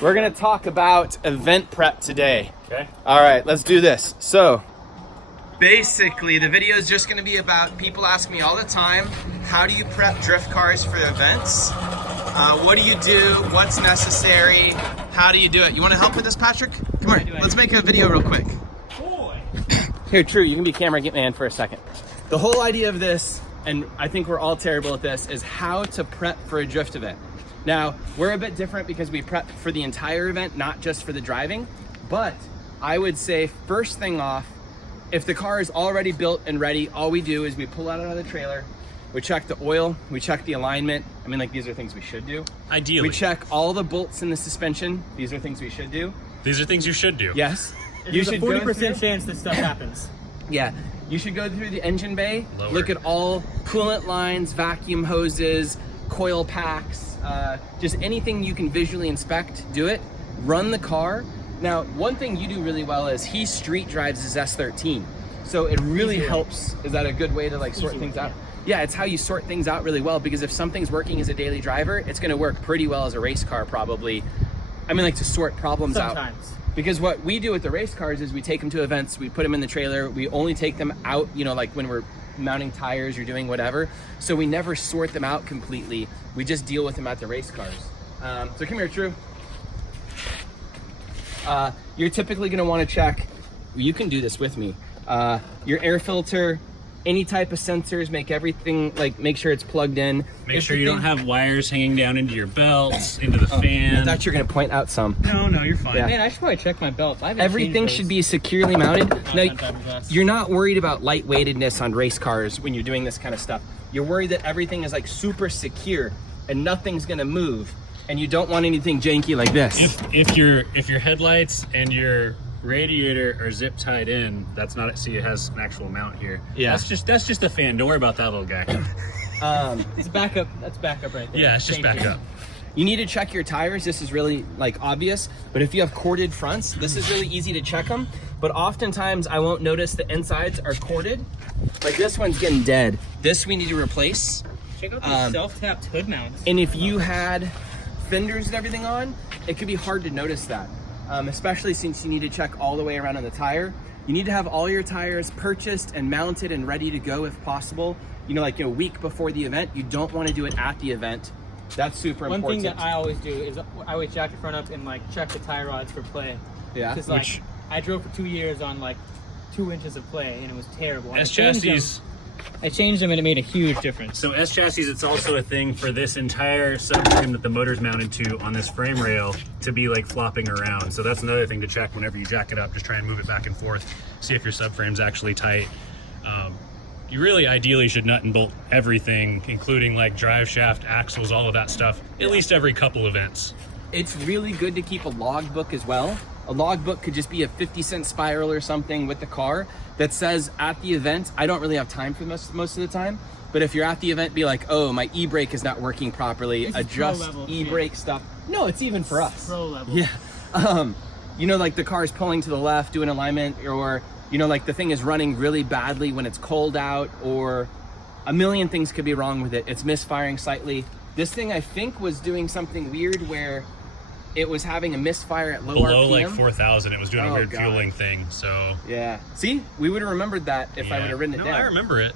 We're gonna talk about event prep today. Okay. All right, let's do this. So, basically, the video is just gonna be about people ask me all the time, how do you prep drift cars for events? What do you do? What's necessary? How do you do it? You wanna help with this, Patrick? Come here, let's make a video real quick. Here, True, you can be camera man for a second. The whole idea of this, and I think we're all terrible at this, is how to prep for a drift event. Now, we're a bit different because we prep for the entire event, not just for the driving, but I would say first thing off, if the car is already built and ready, all we do is we pull out of the trailer, we check the oil, we check the alignment. I mean, like, these are things we should do. Ideally. We check all the bolts in the suspension. These are things we should do. These are things you should do. Yes. There's a 40% chance this stuff happens. Yeah. You should go through the engine bay, Lower. look at all coolant lines, vacuum hoses, coil packs, just anything you can visually inspect, do it. Run the car. Now, one thing you do really well is he street drives his S13. So it really helps. Is that a good way to like sort things out? Yeah, it's how you sort things out really well, because if something's working as a daily driver, it's gonna work pretty well as a race car probably. I mean, like, to sort problems out. Sometimes. Because what we do with the race cars is we take them to events, we put them in the trailer, we only take them out, you know, like when we're mounting tires or doing whatever. So we never sort them out completely. We just deal with them at the race cars. So come here, True. You're typically gonna wanna check, you can do this with me, your air filter, any type of sensors, make everything, like, make sure it's plugged in. Make sure you don't have wires hanging down into your belts, into the fan. I thought you were gonna point out some. No, you're fine. Yeah. Man, I should probably check my belt. Everything should be securely mounted. Now, you're not worried about lightweightedness on race cars when you're doing this kind of stuff. You're worried that everything is like super secure and nothing's gonna move, and you don't want anything janky like this. If your headlights and your radiator are zip tied in, that's not it. See, it has an actual mount here. Yeah. That's just a fan. Don't worry about that little guy. It's backup. That's backup right there. Yeah, it's just backup. You need to check your tires. This is really like obvious, but if you have corded fronts, this is really easy to check them. But oftentimes I won't notice the insides are corded. Like this one's getting dead. This we need to replace. Check out these self-tapped hood mounts. And if you had fenders and everything on, it could be hard to notice that. Especially since you need to check all the way around on the tire. You need to have all your tires purchased and mounted and ready to go if possible. You know, like a week before the event. You don't want to do it at the event. That's super important. One thing that I always do is I always jack the front up and like check the tie rods for play. Yeah. Because like I drove for 2 years on like 2 inches of play and it was terrible. S chassis. I changed them and it made a huge difference. So S chassis, it's also a thing for this entire subframe that the motor's mounted to on this frame rail to be like flopping around. So that's another thing to check whenever you jack it up. Just try and move it back and forth. See if your subframe's actually tight. You really ideally should nut and bolt everything, including like drive shaft, axles, all of that stuff, at least every couple events. It's really good to keep a logbook as well. A logbook could just be a 50-cent spiral or something with the car that says at the event, I don't really have time for most of the time, but if you're at the event, be like, oh, my e-brake is not working properly, adjust e-brake stuff. No, it's even for us. Pro level. Yeah. You know, like the car is pulling to the left, doing alignment, or, you know, like the thing is running really badly when it's cold out, or a million things could be wrong with it. It's misfiring slightly. This thing, I think, was doing something weird where it was having a misfire at low Below RPM. like 4,000, it was doing a weird fueling thing, so. Yeah. See, we would have remembered that if I would have written it down. I remember it.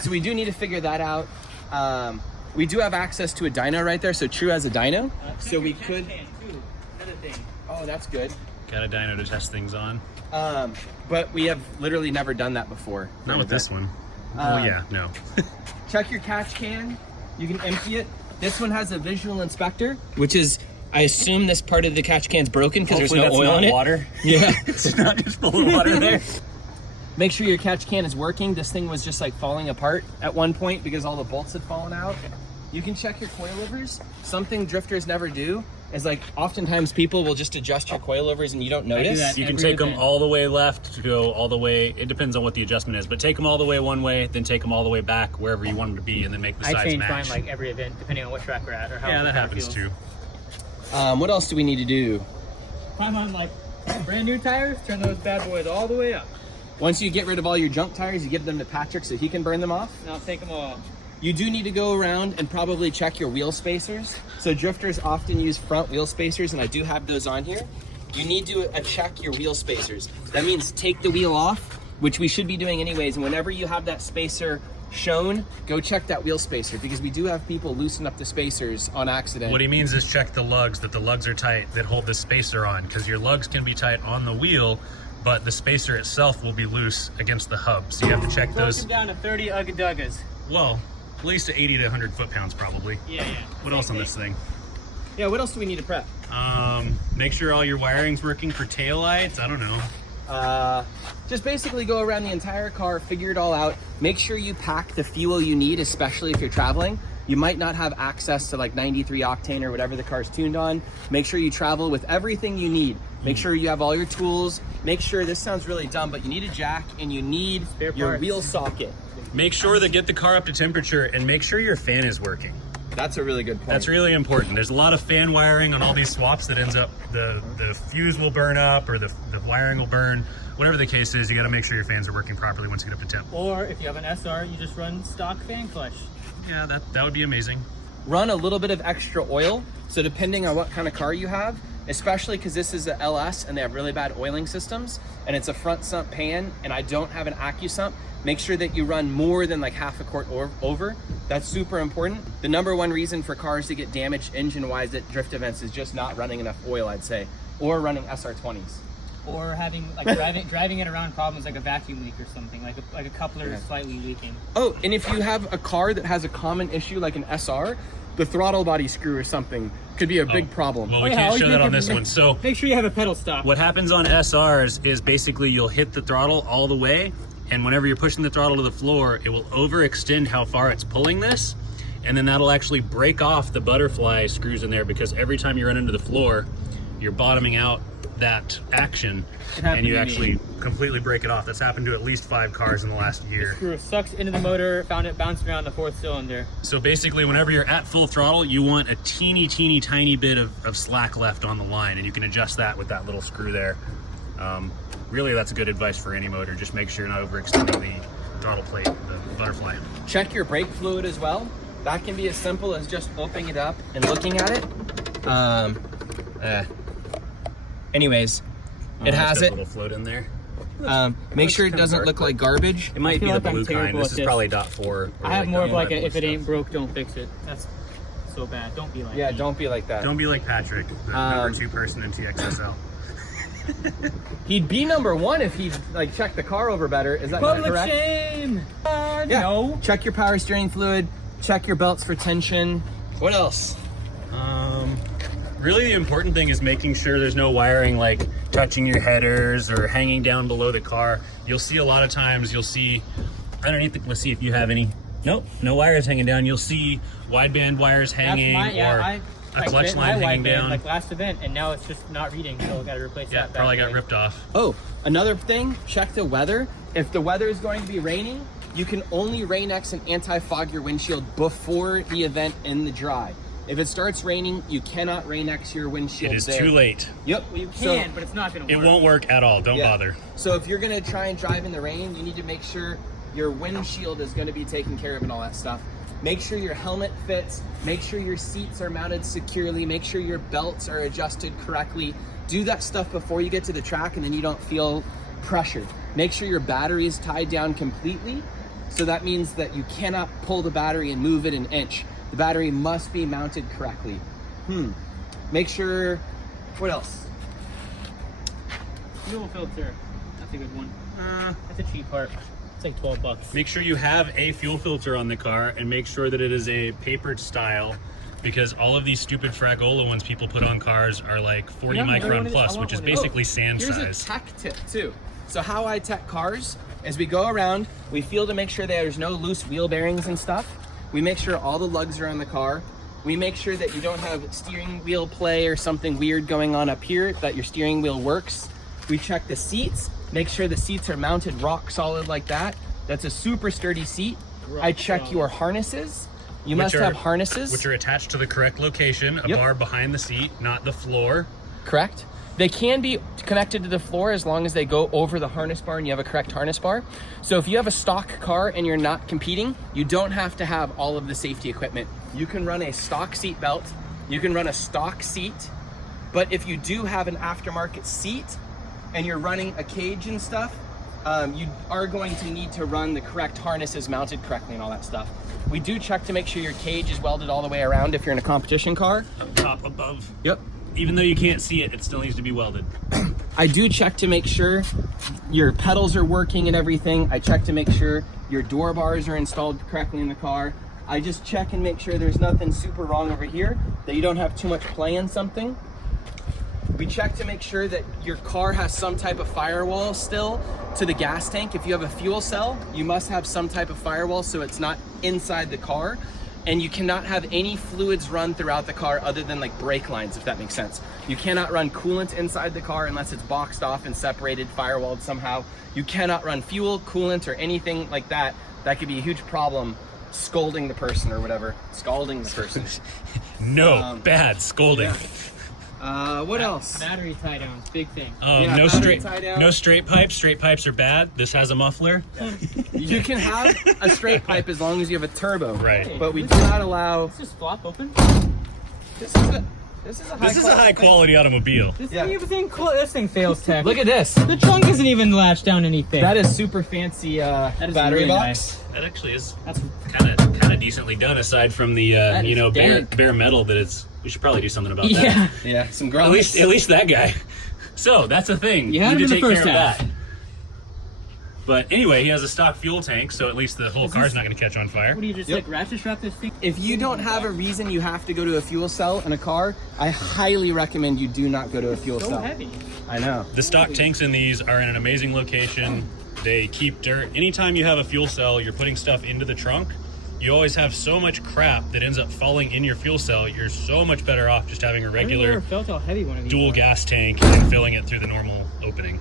So we do need to figure that out. We do have access to a dyno right there, so True has a dyno. So we could. Another thing. Oh, that's good. Got a dyno to test things on. But we have literally never done that before. Not with this one. Oh yeah, no. Check your catch can. You can empty it. This one has a visual inspector, which is, I assume this part of the catch can's broken because there's no oil on it. Water. Yeah. It's not just full of water there. Make sure your catch can is working. This thing was just like falling apart at one point because all the bolts had fallen out. You can check your coilovers. Something drifters never do is, like, oftentimes people will just adjust your coilovers and you don't notice. You can take them all the way left to go all the way. It depends on what the adjustment is, but take them all the way one way, then take them all the way back wherever you want them to be, and then make the sides I change match. mine like every event depending on what track we're at or how. Yeah, that how it happens feels. too. What else do we need to do? If I'm on like brand new tires, turn those bad boys all the way up. Once you get rid of all your junk tires, you give them to Patrick so he can burn them off. And I'll take them all. You do need to go around and probably check your wheel spacers. So drifters often use front wheel spacers, and I do have those on here. You need to check your wheel spacers. That means take the wheel off, which we should be doing anyways, and whenever you have that spacer shown, go check that wheel spacer, because we do have people loosen up the spacers on accident. What he means is check the lugs, that the lugs are tight, that hold the spacer on, because your lugs can be tight on the wheel, but the spacer itself will be loose against the hub. So you have to check those. Broken down to 30 Ugga-Duggas. Well, at least to 80 to 100 foot-pounds probably. Yeah. What else on this thing? Yeah, what else do we need to prep? Make sure all your wiring's working for taillights. I don't know. Just basically go around the entire car, figure it all out. Make sure you pack the fuel you need, especially if you're traveling. You might not have access to like 93 octane or whatever the car's tuned on. Make sure you travel with everything you need. Make sure you have all your tools. Make sure, this sounds really dumb, but you need a jack and you need your wheel socket. Make sure to get the car up to temperature, and make sure your fan is working. That's a really good point. That's really important. There's a lot of fan wiring on all these swaps that ends up, the fuse will burn up, or the wiring will burn. Whatever the case is, you gotta make sure your fans are working properly once you get up to temp. Or if you have an SR, you just run stock fan clutch. Yeah, that would be amazing. Run a little bit of extra oil. So depending on what kind of car you have, especially because this is a LS and they have really bad oiling systems, and it's a front sump pan, and I don't have an AccuSump, make sure that you run more than like half a quart over. That's super important. The number one reason for cars to get damaged engine-wise at drift events is just not running enough oil, I'd say, or running SR20s. Or having like driving it around problems like a vacuum leak or something, like a coupler is slightly leaking. Oh, and if you have a car that has a common issue like an SR, the throttle body screw or something could be a big problem. Well, we can't show that on this one. So make sure you have a pedal stop. What happens on SRs is basically you'll hit the throttle all the way, and whenever you're pushing the throttle to the floor, it will overextend how far it's pulling this, and then that'll actually break off the butterfly screws in there, because every time you run into the floor, you're bottoming out that action, and you actually completely break it off. That's happened to at least 5 cars in the last year. The screw sucks into the motor, found it bouncing around the 4th cylinder. So basically, whenever you're at full throttle, you want a teeny tiny bit of slack left on the line, and you can adjust that with that little screw there. Really, that's good advice for any motor. Just make sure you're not overextending the throttle plate, the butterfly. Check your brake fluid as well. That can be as simple as just opening it up and looking at it. Anyways, it has a it. little float in there. Make sure it doesn't look like garbage. It might be the like blue kind. This is probably .4. I have more of like a, if it ain't broke, don't fix it. That's so bad. Don't be like Yeah, me. don't be like that. Don't be like Patrick, the number 2 person in TXSL. He'd be number 1 if he like checked the car over better. Is that not Public correct? shame! Yeah. No. Check your power steering fluid. Check your belts for tension. What else? Really, the important thing is making sure there's no wiring like touching your headers or hanging down below the car. You'll see a lot of times, you'll see underneath the, let's see if you have any. Nope, no wires hanging down. You'll see wideband wires hanging, or a clutch line hanging down. Like last event, and now it's just not reading, so we got to replace that. Yeah, probably got ripped off. Oh, another thing, check the weather. If the weather is going to be raining, you can only Rain-X and anti-fog your windshield before the event in the dry. If it starts raining, you cannot Rain-X your windshield. It is there. too late. Yep. Well, you can, but it's not going to work. It won't work at all. Don't bother. So if you're going to try and drive in the rain, you need to make sure your windshield is going to be taken care of and all that stuff. Make sure your helmet fits. Make sure your seats are mounted securely. Make sure your belts are adjusted correctly. Do that stuff before you get to the track, and then you don't feel pressured. Make sure your battery is tied down completely. So that means that you cannot pull the battery and move it an inch. The battery must be mounted correctly. Make sure, what else? Fuel filter. That's a good one. That's a cheap part. It's like $12. Make sure you have a fuel filter on the car, and make sure that it is a papered style, because all of these stupid Fragola ones people put on cars are like 40 micron plus, which is basically sand size. Here's a tech tip too. So how I tech cars is we go around, we feel to make sure there's no loose wheel bearings and stuff. We make sure all the lugs are on the car. We make sure that you don't have steering wheel play or something weird going on up here, that your steering wheel works. We check the seats, make sure the seats are mounted rock solid like that. That's a super sturdy seat. I check your harnesses. You must have harnesses. Which are attached to the correct location, a bar behind the seat, not the floor. Correct. They can be connected to the floor as long as they go over the harness bar and you have a correct harness bar. So if you have a stock car and you're not competing, you don't have to have all of the safety equipment. You can run a stock seat belt, you can run a stock seat, but if you do have an aftermarket seat and you're running a cage and stuff, you are going to need to run the correct harnesses mounted correctly and all that stuff. We do check to make sure your cage is welded all the way around if you're in a competition car. Up top, above. Yep. Even though you can't see it, it still needs to be welded. I do check to make sure your pedals are working and everything. I check to make sure your door bars are installed correctly in the car. I just check and make sure there's nothing super wrong over here, that you don't have too much play in something. We check to make sure that your car has some type of firewall still to the gas tank. If you have a fuel cell, you must have some type of firewall so it's not inside the car. And you cannot have any fluids run throughout the car other than like brake lines, if that makes sense. You cannot run coolant inside the car unless it's boxed off and separated, firewalled somehow. You cannot run fuel, coolant, or anything like that. That could be a huge problem, scolding the person or whatever. Scalding the person. No, bad scolding. Yeah. What else? Battery tie downs, big thing. Yeah, no battery straight, tie down. no straight pipes. Straight pipes are bad. This has a muffler. You can have a straight pipe as long as you have a turbo. Right. But we do not allow. Let's just flop open. This is a This is a high quality automobile. This Yeah. this thing fails tech. Look at this. The trunk isn't even latched down anything. That is super fancy is battery really box. nice. That actually is That's kind of decently done. Aside from the That is bare metal that it's. We should probably do something about that. yeah. Yeah, some At grommets. least that guy. So that's a thing. You had need him to in take the care first of half. that. But anyway, he has a stock fuel tank, so at least the whole car's not going to catch on fire. What do you just Yep. like ratchet strap this thing? If you don't have a reason you have to go to a fuel cell in a car, I highly recommend you do not go to a fuel So cell. heavy. I know. The stock tanks in these are in an amazing location. They keep dirt. Anytime you have a fuel cell, you're putting stuff into the trunk. You always have so much crap that ends up falling in your fuel cell. You're so much better off just having a I never regular felt how heavy one of these dual was. gas tank and filling it through the normal opening.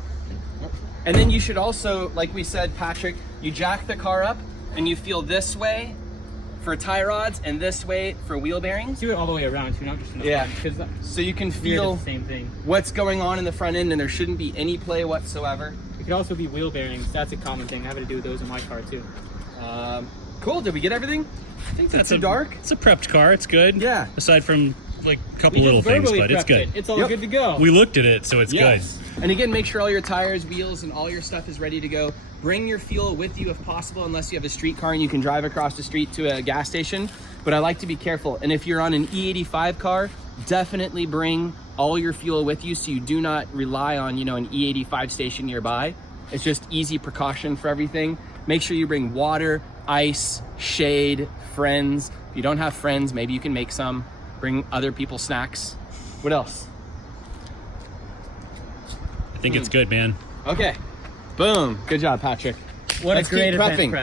And then you should also, like we said, Patrick, you jack the car up and you feel this way for tie rods and this way for wheel bearings. Do it all the way around too, not just in the Yeah. front, because So you can the feel same thing. what's going on in the front end and there shouldn't be any play whatsoever. It could also be wheel bearings. That's a common thing. I have to do with those in my car too. Cool, did we get everything? I think That's too dark? It's a prepped car. It's good. Yeah. Aside from like a couple We little just things, verbally but it's prepped good. it. It's all Yep. good to go. We looked at it, so it's Yes. And again, make sure all your tires, wheels, and all your stuff is ready to go. Bring your fuel with you if possible, unless you have a street car and you can drive across the street to a gas station. But I like to be careful. And if you're on an E85 car, definitely bring all your fuel with you so you do not rely on, an E85 station nearby. It's just easy precaution for everything. Make sure you bring water, ice, shade, friends. If you don't have friends, maybe you can make some. Bring other people's snacks. What else? I think it's good, man. Okay. Boom. Good job, Patrick. What Let's a great keep event prepping. prep.